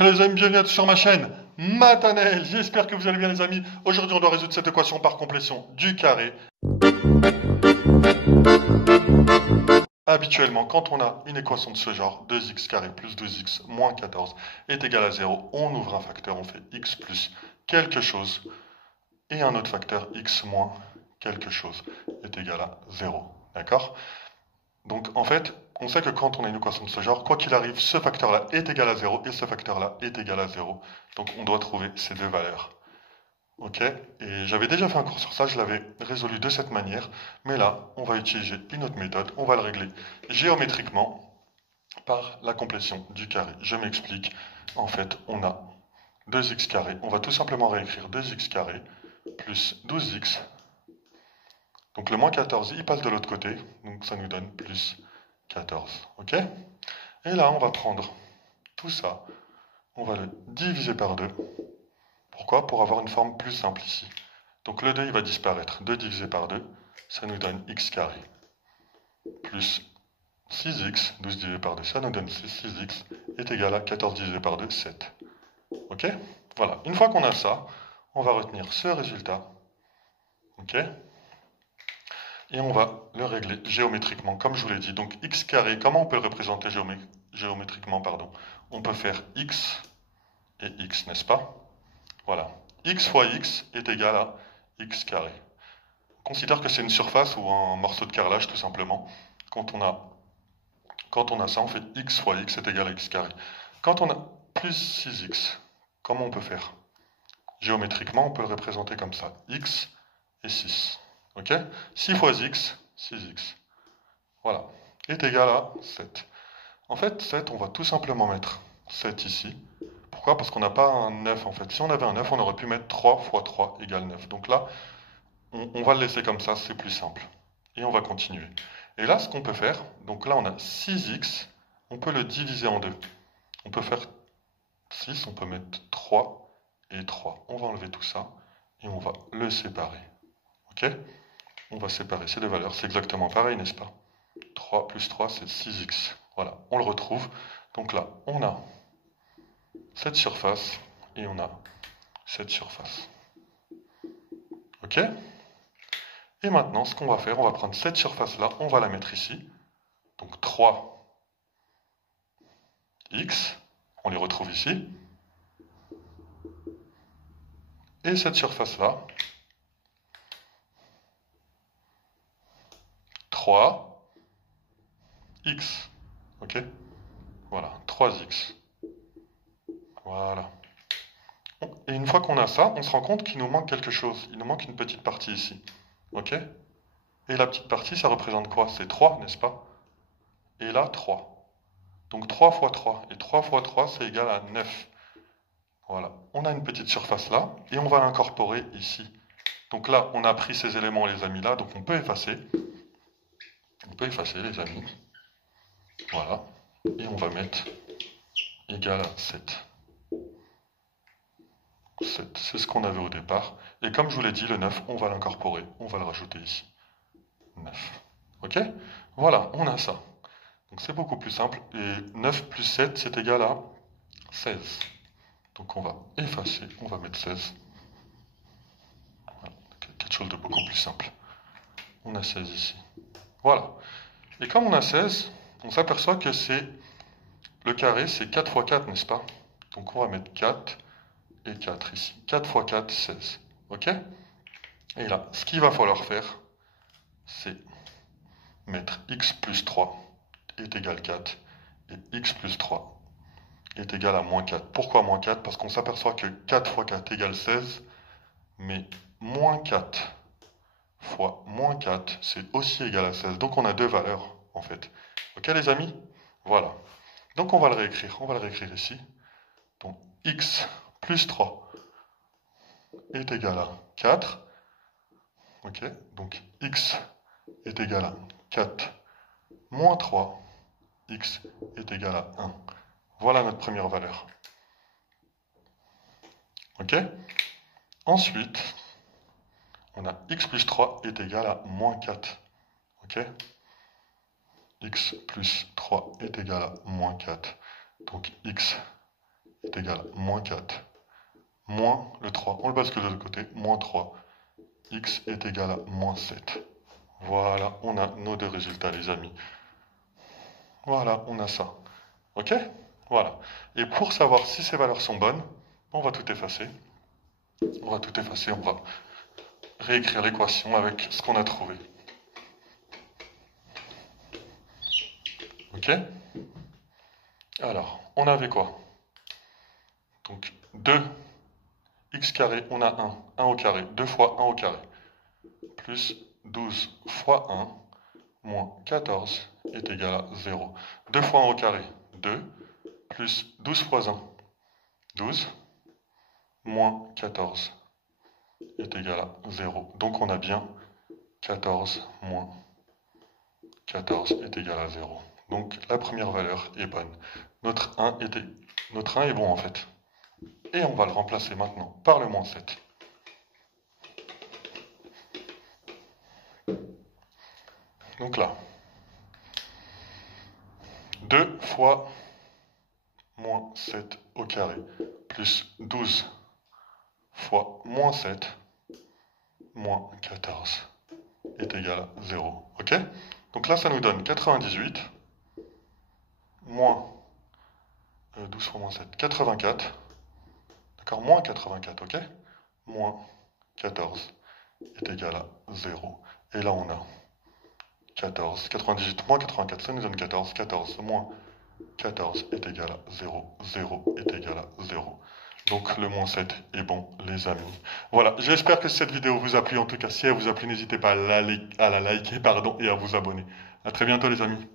Les amis, bienvenue sur ma chaîne Mathanel. J'espère que vous allez bien les amis. Aujourd'hui on doit résoudre cette équation par complétion du carré. Habituellement, quand on a une équation de ce genre, 2x carré plus 12x moins 14 est égal à 0, on ouvre un facteur, on fait x plus quelque chose, et un autre facteur, x moins quelque chose, est égal à 0. D'accord? Donc en fait, on sait que quand on a une équation de ce genre, quoi qu'il arrive, ce facteur-là est égal à 0 et ce facteur-là est égal à 0. Donc on doit trouver ces deux valeurs. Ok? Et j'avais déjà fait un cours sur ça, je l'avais résolu de cette manière. Mais là, on va utiliser une autre méthode. On va le régler géométriquement par la complétion du carré. Je m'explique. En fait, on a 2x carré. On va tout simplement réécrire 2x carré plus 12x. Donc le moins 14, il passe de l'autre côté. Donc ça nous donne plus 14. Ok? Et là, on va prendre tout ça. On va le diviser par 2. Pourquoi? Pour avoir une forme plus simple ici. Donc le 2, il va disparaître. 2 divisé par 2, ça nous donne x carré. Plus 6x, 12 divisé par 2, ça nous donne 6x, est égal à 14 divisé par 2, 7. Ok? Voilà. Une fois qu'on a ça, on va retenir ce résultat. Ok? Et on va le régler géométriquement, comme je vous l'ai dit. Donc x carré, comment on peut le représenter géométriquement, pardon? On peut faire x et x, n'est-ce pas? Voilà. X fois x est égal à x carré. On considère que c'est une surface ou un morceau de carrelage tout simplement. Quand on a ça, on fait x fois x est égal à x carré. Quand on a plus 6x, comment on peut faire? Géométriquement, on peut le représenter comme ça. X et 6. Ok? 6 fois x, 6x. Voilà. Est égal à 7. En fait, 7, on va tout simplement mettre 7 ici. Pourquoi? Parce qu'on n'a pas un 9 en fait. Si on avait un 9, on aurait pu mettre 3 fois 3 égale 9. Donc là, on va le laisser comme ça, c'est plus simple. Et on va continuer. Et là, ce qu'on peut faire, donc là on a 6x, on peut le diviser en deux. On peut faire 6, on peut mettre 3 et 3. On va enlever tout ça et on va le séparer. Ok? On va séparer ces deux valeurs, c'est exactement pareil, n'est-ce pas? 3 plus 3, c'est 6x. Voilà, on le retrouve. Donc là, on a cette surface et on a cette surface. Ok? Et maintenant, ce qu'on va faire, on va prendre cette surface-là, on va la mettre ici. Donc 3x, on les retrouve ici. Et cette surface-là, 3x. Ok? Voilà, 3x. Voilà. Et une fois qu'on a ça, on se rend compte qu'il nous manque quelque chose. Il nous manque une petite partie ici. Ok? Et la petite partie, ça représente quoi? C'est 3, n'est-ce pas? Et là, 3. Donc 3 fois 3. Et 3 fois 3, c'est égal à 9. Voilà. On a une petite surface là, et on va l'incorporer ici. Donc là, on a pris ces éléments, on les a mis là, donc on peut effacer. On peut effacer, les amis. Voilà. Et on va mettre égal à 7. 7, c'est ce qu'on avait au départ. Et comme je vous l'ai dit, le 9, on va l'incorporer. On va le rajouter ici. 9. Ok? Voilà, on a ça. Donc c'est beaucoup plus simple. Et 9 plus 7, c'est égal à 16. Donc on va effacer, on va mettre 16. Voilà, quelque chose de beaucoup plus simple. On a 16 ici. Voilà. Et comme on a 16, on s'aperçoit que le carré, c'est 4 fois 4, n'est-ce pas? Donc on va mettre 4 et 4 ici. 4 fois 4, 16. Ok? Et là, ce qu'il va falloir faire, c'est mettre x plus 3 est égal à 4 et x plus 3 est égal à moins 4. Pourquoi moins 4? Parce qu'on s'aperçoit que 4 fois 4 égale 16, mais moins 4 fois moins 4, c'est aussi égal à 16. Donc on a deux valeurs, en fait. Ok les amis? Voilà. Donc on va le réécrire. On va le réécrire ici. Donc x plus 3 est égal à 4. Ok? Donc x est égal à 4 moins 3. X est égal à 1. Voilà notre première valeur. Ok? Ensuite, on a x plus 3 est égal à moins 4. Ok? X plus 3 est égal à moins 4. Donc x est égal à moins 4, moins le 3, on le bascule de l'autre côté, moins 3, x est égal à moins 7. Voilà, on a nos deux résultats, les amis. Voilà, on a ça. Ok? Voilà. Et pour savoir si ces valeurs sont bonnes, on va tout effacer. On va tout effacer, on va réécrire l'équation avec ce qu'on a trouvé. Ok? Alors, on avait quoi? Donc, 2 x carré, on a 1 au carré, 2 fois 1 au carré, plus 12 fois 1, moins 14 est égal à 0. 2 fois 1 au carré, 2, plus 12 fois 1, 12, moins 14 est égal à 0. Donc on a bien 14 moins 14 est égal à 0. Donc la première valeur est bonne. Notre 1 est bon en fait. Et on va le remplacer maintenant par le moins 7. Donc là, 2 fois moins 7 au carré, plus 12 fois moins 7, moins 14 est égal à 0. Ok? Donc là, ça nous donne 98, moins 12 fois moins 7, 84. D'accord? Moins 84, ok? Moins 14 est égal à 0. Et là, on a 14. 98 moins 84, ça nous donne 14. 14 moins 14 est égal à 0. 0 est égal à 0. Donc le moins 7 est bon, les amis. Voilà, j'espère que cette vidéo vous a plu. En tout cas, si elle vous a plu, n'hésitez pas à la liker et à vous abonner. À très bientôt, les amis.